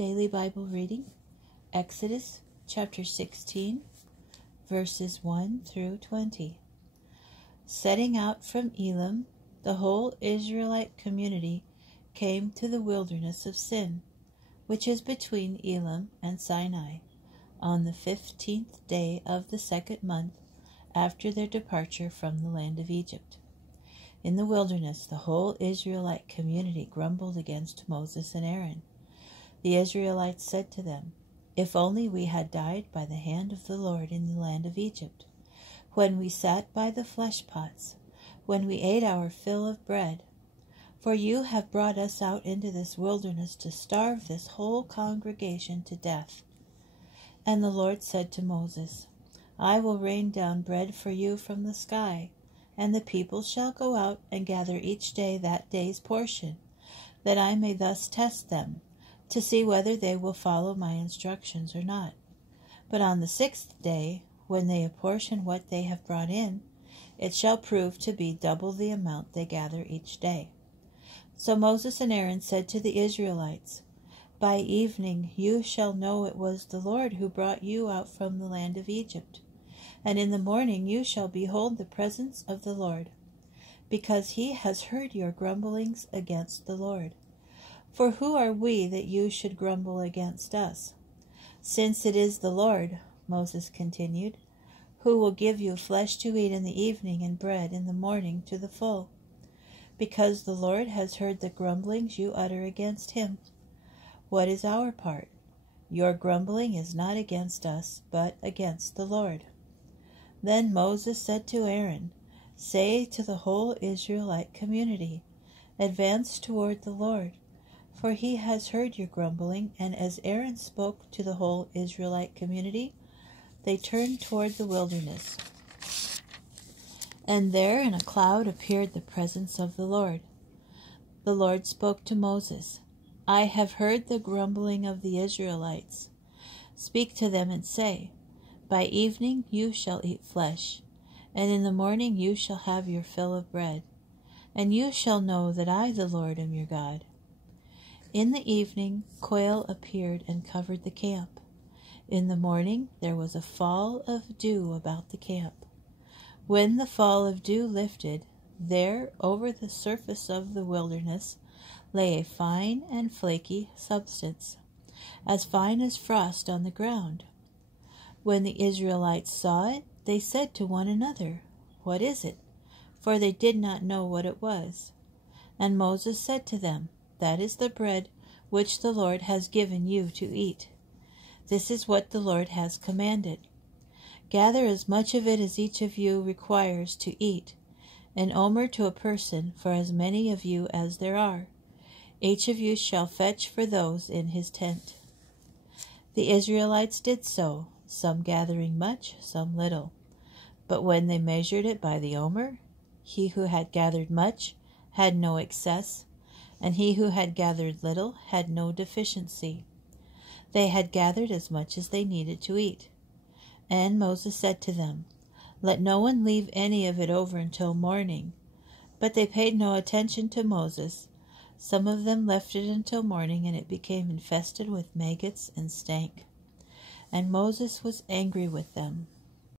Daily Bible Reading, Exodus chapter 16, verses 1 through 20. Setting out from Elim, the whole Israelite community came to the wilderness of Sin, which is between Elim and Sinai, on the 15th day of the second month after their departure from the land of Egypt. In the wilderness, the whole Israelite community grumbled against Moses and Aaron. The Israelites said to them, "If only we had died by the hand of the Lord in the land of Egypt, when we sat by the flesh pots, when we ate our fill of bread. For you have brought us out into this wilderness to starve this whole congregation to death." And the Lord said to Moses, "I will rain down bread for you from the sky, and the people shall go out and gather each day that day's portion, that I may thus test them, to see whether they will follow my instructions or not. But on the 6th day, when they apportion what they have brought in, it shall prove to be double the amount they gather each day." So Moses and Aaron said to the Israelites, "By evening you shall know it was the Lord who brought you out from the land of Egypt. And in the morning you shall behold the presence of the Lord, because he has heard your grumblings against the Lord. For who are we that you should grumble against us? Since it is the Lord," Moses continued, "who will give you flesh to eat in the evening and bread in the morning to the full. Because the Lord has heard the grumblings you utter against him. What is our part? Your grumbling is not against us, but against the Lord." Then Moses said to Aaron, "Say to the whole Israelite community, 'Advance toward the Lord,' for he has heard your grumbling." And as Aaron spoke to the whole Israelite community, they turned toward the wilderness. And there in a cloud appeared the presence of the Lord. The Lord spoke to Moses, "I have heard the grumbling of the Israelites. Speak to them and say, by evening you shall eat flesh, and in the morning you shall have your fill of bread, and you shall know that I, the Lord, am your God." In the evening quail appeared and covered the camp. In the morning there was a fall of dew about the camp. When the fall of dew lifted, there over the surface of the wilderness lay a fine and flaky substance, as fine as frost on the ground. When the Israelites saw it, they said to one another, "What is it?" For they did not know what it was. And Moses said to them, "That is the bread which the Lord has given you to eat. This is what the Lord has commanded. Gather as much of it as each of you requires to eat, an omer to a person for as many of you as there are. Each of you shall fetch for those in his tent." The Israelites did so, some gathering much, some little. But when they measured it by the omer, he who had gathered much had no excess, and he who had gathered little had no deficiency. They had gathered as much as they needed to eat. And Moses said to them, "Let no one leave any of it over until morning." But they paid no attention to Moses. Some of them left it until morning, and it became infested with maggots and stank. And Moses was angry with them.